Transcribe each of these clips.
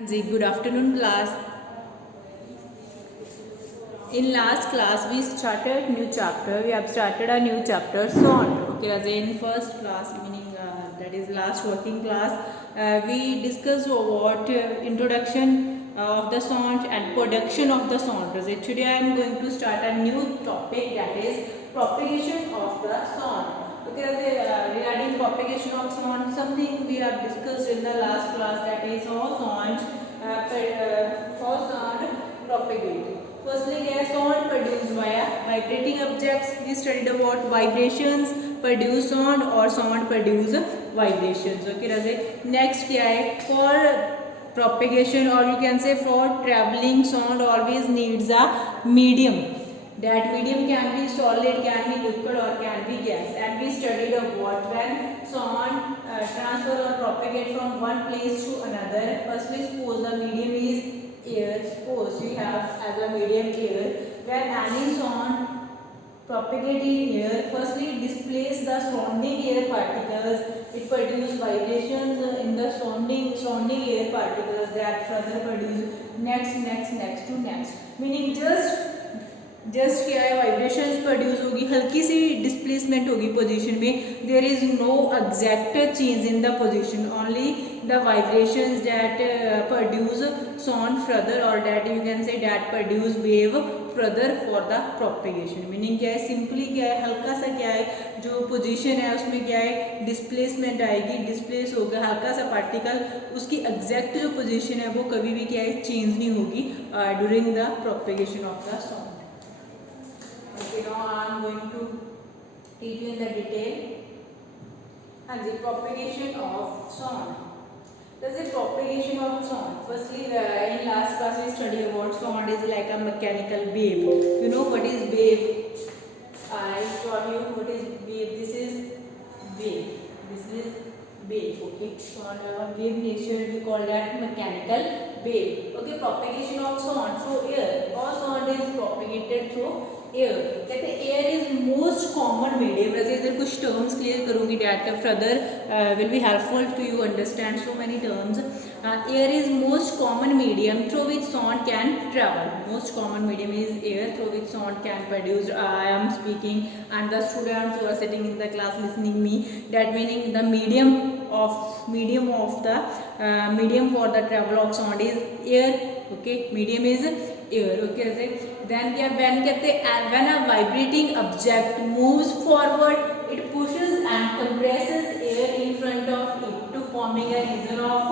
Hansi, good afternoon class. In last class we started new chapter. We have started a new chapter sound. Okay, as in first class meaning that is last working class. We discussed about introduction of the sound and production of the sound. Today I am going to start a new topic, that is propagation of the sound. Okay, regarding propagation of sound, something we have discussed in the last class, that is how sound propagate. Firstly, sound produced via vibrating objects. We studied about vibrations produce sound or sound produce vibrations. Okay, Raze. Next, for propagation, or you can say for traveling, sound always needs a medium. That medium can be solid, can be liquid, or can be gas. And we studied about when sound transfer or propagate from one place to another. Firstly, suppose the medium is air. Suppose we have as a medium air. When any sound propagate in air, firstly it displaces the surrounding air particles. It produces vibrations in the surrounding air particles that further produce next to next. Meaning just क्या है, vibrations produce होगी, हल्की सी displacement होगी position में. There is no exact change in the position, only the vibrations that produce sound further, और that you can say that produce wave further for the propagation. Meaning क्या है, simply क्या है, हल्का सा क्या है जो पोजीशन है उसमें क्या है डिस्प्लेसमेंट आएगी, डिस्प्लेस होगा हल्का सा पार्टिकल, उसकी एग्जैक्ट जो पोजीशन है वो कभी भी क्या है चेंज नहीं होगी during the propagation of the sound. Okay, now I am going to teach you in the detail and the propagation of sound. There's a propagation of sound. Firstly, in last class we studied about sound is like a mechanical wave. You know what is wave? I taught you what is wave. This is wave. This is wave. Okay, sound wave nature we call that mechanical wave. Okay, propagation of sound through air. All sound is propagated through air. कहते हैं air is most common medium. जैसे इधर कुछ terms clear करूंगी that further will be helpful to you understand so many terms. Air is most common medium through which sound can travel. Most common medium is air through which sound can produce. I am speaking and the students who are sitting in the class listening me, that meaning the medium for the travel of sound is air. Okay, medium is air. Okay, then क्या when कहते हैं when a vibrating object moves forward, it pushes and compresses air in front of it to forming a region of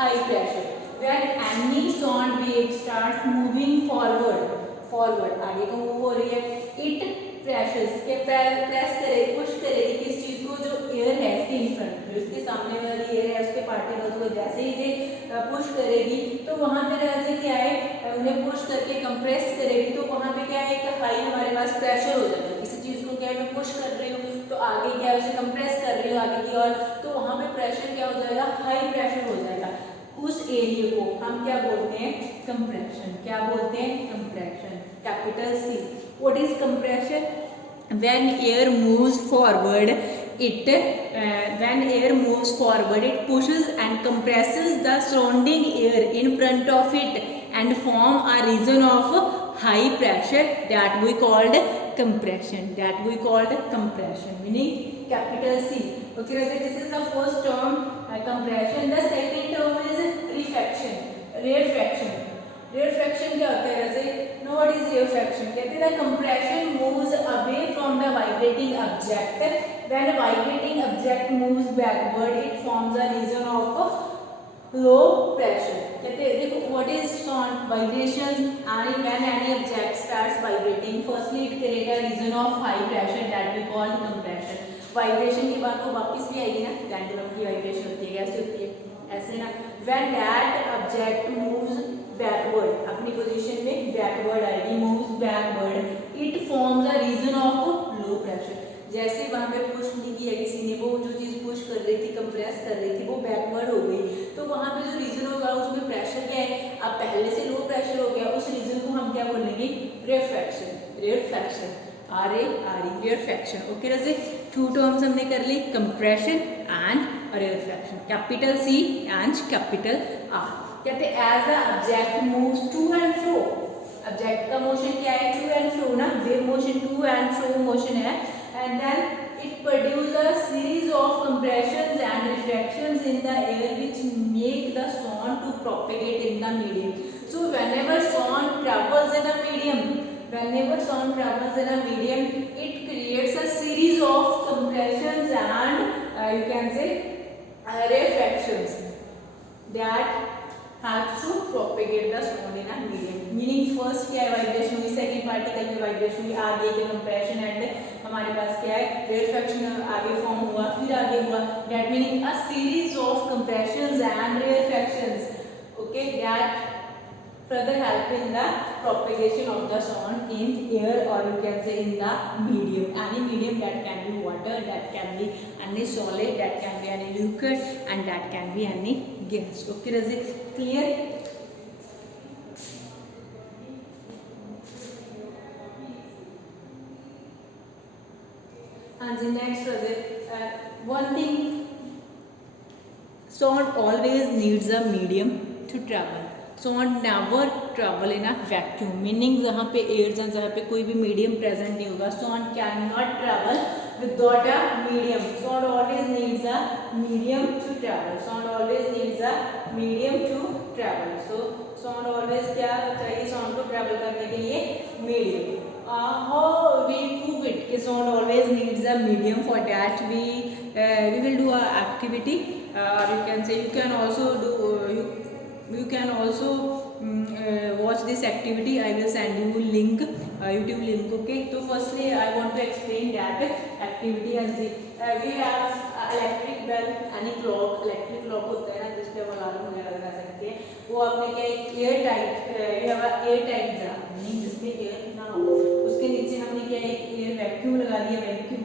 high pressure. When any sound wave starts moving forward आगे को move हो रही है, it presses के press करेगी, push करेगी किस चीज को, जो एयर है इसके इन फ्रंट में, उसके सामने वाली एयर है उसके पार्टिकल्स को जैसे ही ये पुश करेगी तो वहां पे रहते क्या है, उन्हें पुश करके कंप्रेस करेगी तो वहां पे क्या है एक हाई हमारे पास प्रेशर हो जाता है. किसी चीज को क्या है मैं पुश कर रही हूँ तो आगे क्या है उसे कंप्रेस कर रही हूँ आगे की ओर, तो वहां पे प्रेशर क्या हो जाएगा, हाई प्रेशर हो जाएगा. उस एरिया को हम क्या बोलते हैं, कंप्रेशन. क्या बोलते हैं, compression. Capital C. What is compression? when air moves forward it pushes and compresses the surrounding air in front of it and form a region of high pressure that we called compression. Meaning capital C. Okay, this is the first term, compression. The second term is rarefaction. Rarefaction क्या होता है, जैसे know what is rarefaction? कहते हैं compression moves away from the vibrating object. When a vibrating object moves backward, it forms a region of low pressure. कहते हैं देखो what is sound, vibrations, and when any object starts vibrating, firstly it creates a region of high pressure that we call compression. Vibration की बात तो वापस भी आएगी ना, पेंडुलम की वाइब्रेशन होती है, कैसे होती है, ऐसे ना. When that object moves backward, अपनी पोजीशन में बैकवर्ड आएगी, moves backward, it forms a region of low pressure. जैसे वहाँ पे पुश नहीं किया किसी ने, वो जो चीज़ पुश कर रही थी, कंप्रेस कर रही थी, वो बैकवर्ड हो गई, तो वहाँ पे जो रीजन होगा उसमें प्रेशर क्या है, अब पहले से लो प्रेशर हो गया, उस रीजन को हम क्या बोलेंगे, रेयरफैक्शन. रेयरफैक्शन. ओके, जैसे 2 टर्म्स हमने कर ली, compression and rarefaction. Capital C and capital R. कहते हैं as the object moves to and fro, object का मोशन क्या है, टू एंड फ्रो ना, wave motion to and fro motion है, and then it produces a series of compressions and refractions in the air which make the sound to propagate in the medium. So whenever sound travels in a medium, it creates a series of compressions and you can say refractions that helps to propagate the sound in a medium. Meaning first क्या है, vibration हुई, second particle में vibration हुई, आगे के compression and हमारे पास क्या है, रेयरफेक्शन आगे फॉर्म हुआ, फिर आगे हुआ, that meaning a series of compressions and rarefactions, okay, that further help in the propagation of the sound in air or you can say in the medium, any medium, that can be water, that can be any solid, that can be any liquid and that can be any gas. Okay, is it clear? And the next was it one thing, sound always needs a medium to travel. Sound never travel in a vacuum, meaning जहाँ पे air है, जहाँ पे कोई भी medium present नहीं होगा, sound cannot travel without a medium. Sound always needs a medium to travel. Sound always needs a medium to travel. So sound always क्या चाहिए, sound को travel करने के लिए medium. How we prove it कि sound always needs a medium? For that we will do a activity, or you can say you can also do you can also watch this activity. I will send you link, YouTube link. Okay, so firstly I want to explain that activity. And see, we have electric bell, any clock, electric clock होता है ना, जिस पे alarm वगैरह लगा सकते हैं, वो आपने क्या air tight, air tight jar, meaning जिसमें एयर ना हो, उसके नीचे हमने क्या एक एयर वैक्यूम लगा दिया,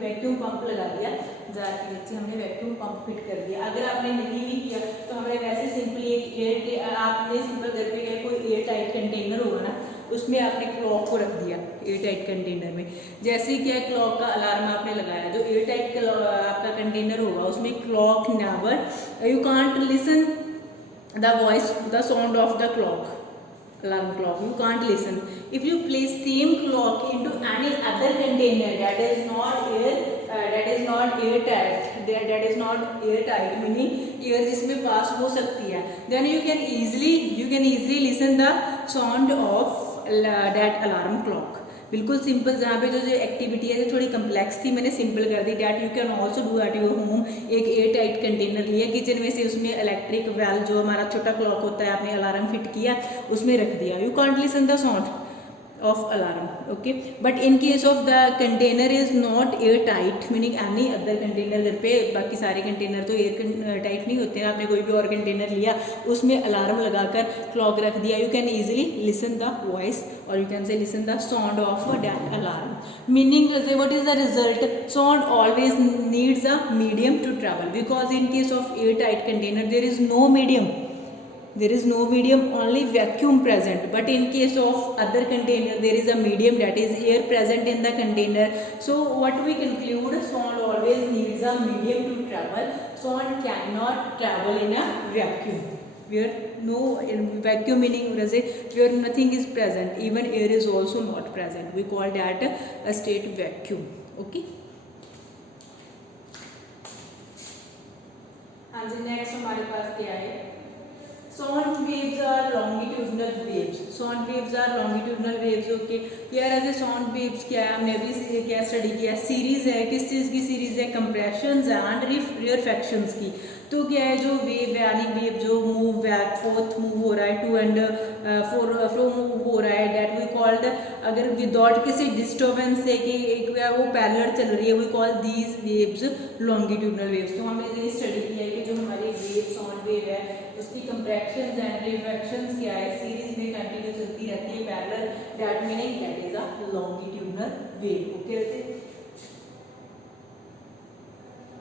वैक्यूम पंप लगा दिया, जार के नीचे हमने वैक्यूम पंप फिट कर दिया. अगर आपने नहीं भी किया तो हमने वैसे सिंपली एक एयर, आपने सिंपल घर पे क्या कोई एयर टाइट कंटेनर होगा ना, उसमें आपने क्लॉक को रख दिया एयर टाइट कंटेनर में. जैसे ही क्या क्लॉक का अलार्म आपने लगाया, जो एयर टाइट आपका कंटेनर होगा उसमें clock never, you can't listen the voice, the sound of the clock, alarm clock, you can't listen. If you place same clock into any other container that is not airtight, that is not airtight, meaning air जिसमें पास हो सकती है, then you can easily listen the sound of that alarm clock. बिल्कुल simple, जहाँ पे जो activity है थोड़ी कम्प्लेक्स थी, मैंने सिंपल कर दी. That you can also do at your home. एक एयर टाइट कंटेनर लिया किचन में से, उसमें इलेक्ट्रिक वेल जो हमारा छोटा क्लॉक होता है आपने अलार्म फिट किया, उसमें रख दिया. You can't listen the sound of alarm, okay, but in case of the container is not air tight, meaning any other container, घर पे बाकी सारे कंटेनर तो एयर टाइट नहीं होते हैं, आपने कोई भी और कंटेनर लिया उसमें अलार्म लगाकर क्लॉक रख दिया, you can easily listen the voice or you can say listen the sound of that alarm. Meaning what is the result? Sound always needs a medium to travel, because in case of air tight container there is no medium, only vacuum present. But in case of other container there is a medium, that is air present in the container. So what we conclude, sound always needs a medium to travel. Sound cannot travel in a vacuum, where no vacuum, meaning where nothing is present, even air is also not present, we call that a state vacuum. Okay, हाँ जी, next हमारे पास क्या है, sound waves are longitudinal waves. Sound waves are longitudinal waves. Okay, here as a sound waves क्या है, हमने अभी क्या स्टडी किया, सीरीज है, किस चीज़ की सीरीज है, कंप्रेशंस एंड रेयरफेक्शंस की. तो क्या है, जो वेव है, यानी वेव जो मूव बैक फोर्थ मूव हो रहा है, टू एंड फ्रो मूव हो रहा है, दैट वी कॉल्ड, अगर विदाउट किसी डिस्टर्बेंस से कि एक वो पैरेलल चल रही है, we call these waves longitudinal waves. तो हमने ये स्टडी किया है कि जो हमारी वेव, साउंड वेव है, उसकी कंप्रेशंस एंड रिफ्रैक्शंस क्या है, सीरीज में कंटिन्यू चलती रहती है, parallel, that meaning that is a longitudinal wave. Okay,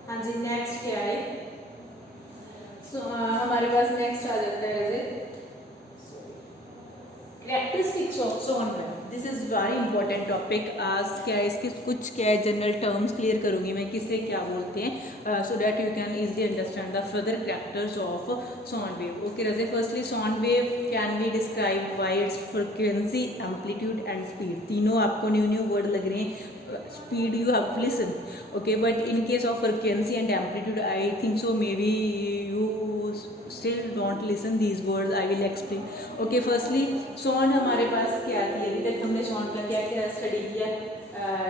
हाँ जी, नेक्स्ट क्या है, हमारे पास नेक्स्ट आ जाता है characteristics of sound wave. This is very important topic. आज क्या है इसके कुछ क्या है जनरल टर्म्स क्लियर करूँगी मैं, किससे क्या बोलते हैं, so that you can easily understand the further characters of sound wave. Okay रजे, firstly sound wave can be describe by its frequency, amplitude and speed. तीनों आपको न्यू न्यू वर्ड लग रहे हैं। Speed you have to listen, okay, but in case of frequency and amplitude I think so maybe you still don't listen these words, I will explain. Okay, firstly sound हमारे पास क्या थी, अभी तक हमने sound का क्या क्या स्टडी किया,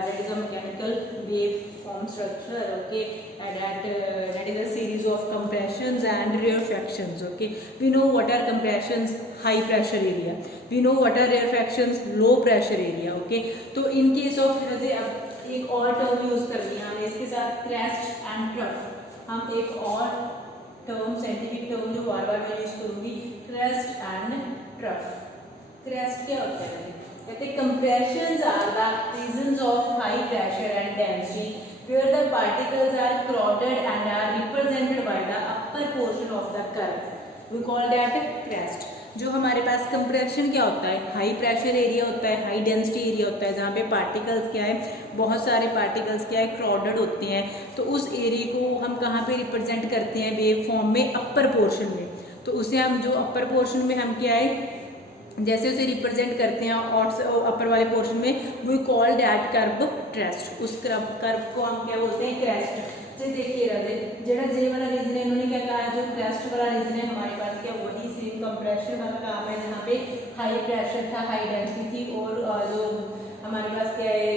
that is a mechanical wave form structure, okay, and that is a series of compressions and rarefactions. Okay, we know what are compressions, high pressure area, we know what are rarefactions, low pressure area. Okay, तो in case of जैसे अब एक और term use कर लिया हमने इसके साथ, क्रेस्ट एंड ट्रफ। हम एक और टर्म, साइंटिफिक टर्म जो बार बार मैं यूज करूंगी, क्रेस्ट एंड ट्रफ। क्रेस्ट क्या होता है, कहते हैं compressions are the regions of high pressure and density where the particles are crowded and are represented by the upper portion of the curve, we call that crest. जो हमारे पास compression क्या होता है, हाई प्रेशर एरिया होता है, high density area होता है, जहाँ पे पार्टिकल्स क्या है, बहुत सारे पार्टिकल्स क्या है, क्राउडेड होते हैं। तो उस एरिया को हम कहाँ पे रिप्रेजेंट करते हैं, वेव फॉर्म में, अपर पोर्शन में। तो उसे हम जो अपर पोर्शन में हम क्या है, जैसे उसे रिप्रेजेंट करते हैं और अपर वाले पोर्शन में, we call that curve crest. उस कर्व को हम क्या बोलते हैं, क्रेस्ट। तो देखिए राजे, जेड़ा जे वाला रीजन है इन्होंने क्या कहा, जो क्रेस्ट वाला रीजन है हमारे पास क्या, वही सेम कंप्रेशन वाला काम है, जहाँ पे हाई प्रेशर था, हाई डेंसिटी थी, और जो हमारे पास क्या है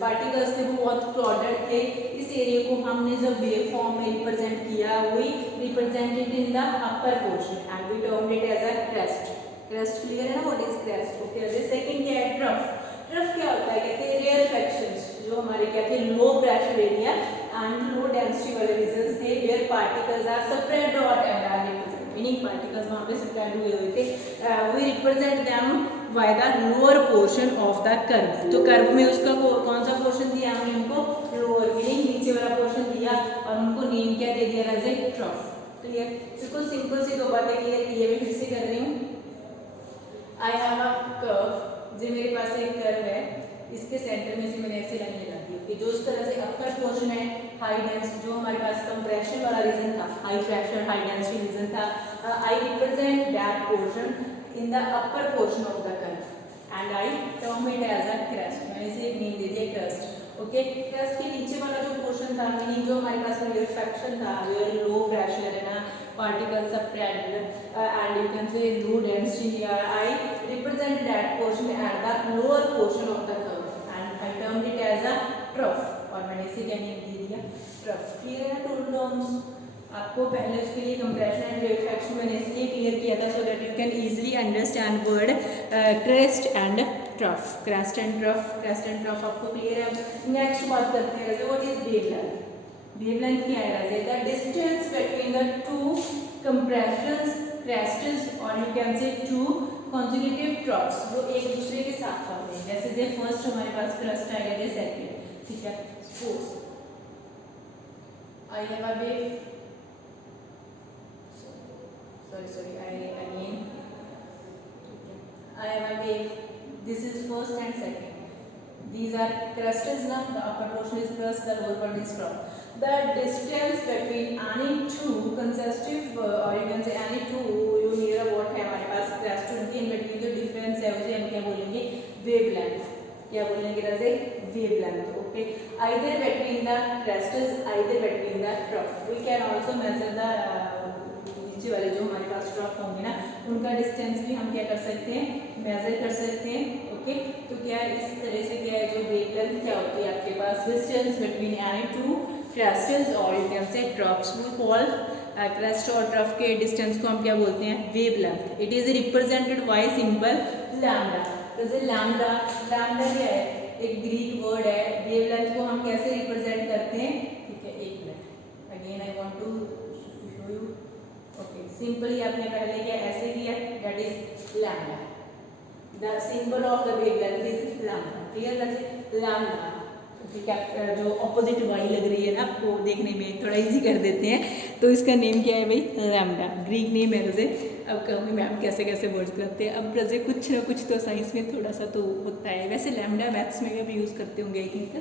पार्टिकल्स थे वो बहुत क्राउडेड थे। इस एरिया को हमने जब वेव फॉर्म में रिप्रेजेंट किया, वही represented in the upper portion and we termed it as a crest. Crest clear है ना, what is crest. Okay, second क्या है, ट्रफ। ट्रफ क्या होता है, कहते हैं रेयरफैक्शंस, जो हमारे क्या थे, low pressure area and low density वाले रीजंस थे, where particles are spread out and are represent, meaning particles वहां पे स्प्रेड हुए हुए थे, we represent them by the lower portion of the curve. तो कर्व में उसका कौन सा पोर्शन दिया हमने उनको, लोअर, मीनिंग नीचे वाला पोर्शन दिया, और उनको नेम क्या दे दिया, एज ए ट्रफ। क्लियर, बिल्कुल सिंपल सी दो बातें क्लियर की है, मैं फिर से कर रही हूँ। आई हैव अ कर्व, जो मेरे पास एक कर्व है, इसके सेंटर में से मैंने ऐसे लाइन लगा दी कि जो उस तरह से अपर पोर्शन है, हाई डेंस, जो हमारे पास कंप्रेशन वाला रीजन था, high pressure high density region था, I represent that portion in the upper portion of the curve and I term it as a crest. मैंने इसे एक नेम दे दिया क्रेस्ट। ओके, क्रेस्ट के नीचे वाला जो पोर्शन था, मीनिंग जो हमारे पास रेयरफैक्शन था, वेयर लो प्रेशर है ना, particles spread and you can say low density here, I represent that portion at the lower portion of the curve and I termed it as a trough, और मैंने इसे क्या name दे दिया, trough। Clear है to terms. आपको पहले उसके लिए कंप्रेशन एंड रेयरफैक्शन मैंने इसलिए क्लियर किया था, so that you can easily understand word crest and trough. Crest and trough, crest and trough आपको क्लियर है। नेक्स्ट बात करते हैं, व्हाट इज वेवलेंथ। वेवलेंथ क्या है, the distance between the two compressions, crests, और you can say two consecutive troughs, जो एक दूसरे के साथ होते हैं। जैसे जे फर्स्ट हमारे पास क्रेस्ट आएगा, जे सेकंड, ठीक है। Suppose I have a wave, sorry I again, I have a wave, this is first and second, these are crusts now, the upper portion is crust, the lower part is trough. The distance between any two consecutive or you can say any two you near what है हमारे पास crust उनके in between जो difference है उसे हम क्या बोलेंगे, wavelength। क्या बोलेंगे रजे, wavelength। Okay, either between the crusts, either between the trough, we can also measure the नीचे वाले जो हमारे पास ट्रफ होंगे ना, उनका डिस्टेंस भी हम क्या कर सकते हैं, मेजर कर सकते हैं। ओके, तो क्या है, इस तरह से क्या है, जो वेवलेंथ क्या होती है आपके पास, distance between any two crests और you can say troughs, we call crest और ट्रफ के डिस्टेंस को हम क्या बोलते हैं, wavelength. It is represented by symbol lambda. जैसे लैम्डा, लैम्डा क्या है, एक ग्रीक वर्ड है। वेवलेंथ को हम कैसे रिप्रेजेंट करते हैं, ठीक है, एक minute, again I want to show you. Okay, simply आपने पहले क्या ऐसे किया, that is lambda, the symbol of the wavelength is lambda. Clear है, लैम्डा, ठीक है। जो ऑपोजिट वाली लग रही है ना आपको देखने में, थोड़ा इजी कर देते हैं। तो इसका नेम क्या है भाई, लैम्डा, ग्रीक नेम है रजे। अब कहूँगी मैम कैसे कैसे वर्ड्स करते हैं, अब रजे कुछ ना कुछ तो साइंस में थोड़ा सा तो होता है, वैसे लैम्डा मैथ्स में भी आप यूज़ करते होंगे आई थिंक।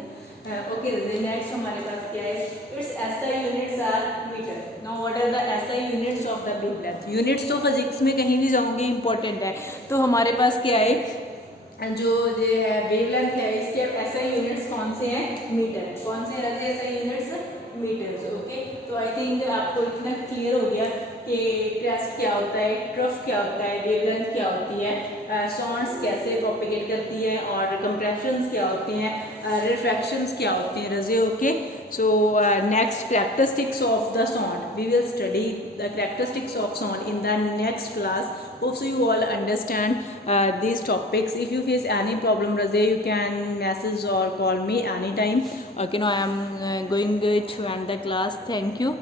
ओके रजे, नेक्स्ट हमारे पास क्या है, it's SI units are metre. Now what are the SI units of the wavelength. Units तो फिजिक्स में कहीं भी जाओगे इंपॉर्टेंट है, तो हमारे पास क्या है, जो ये है वेवलेंथ है, इसके एसआई यूनिट्स कौन से हैं, मीटर। कौन से रहते हैं एसआई यूनिट्स, मीटर्स। ओके, तो आई थिंक आपको इतना क्लियर हो गया कि क्रेस्ट क्या होता है, ट्रफ क्या होता है, वेवलेंथ क्या होती है, साउंड्स कैसे प्रोपेगेट करती है, और कंप्रेशंस क्या होते हैं, रिफ्रैक्शंस क्या होते हैं रजे। Okay, so next characteristics of the sound, we will study the characteristics of sound in the next class. Hope so you all understand these topics. If you face any problem Raze, you can message or call me anytime. Okay, now I am going to end the class. Thank you.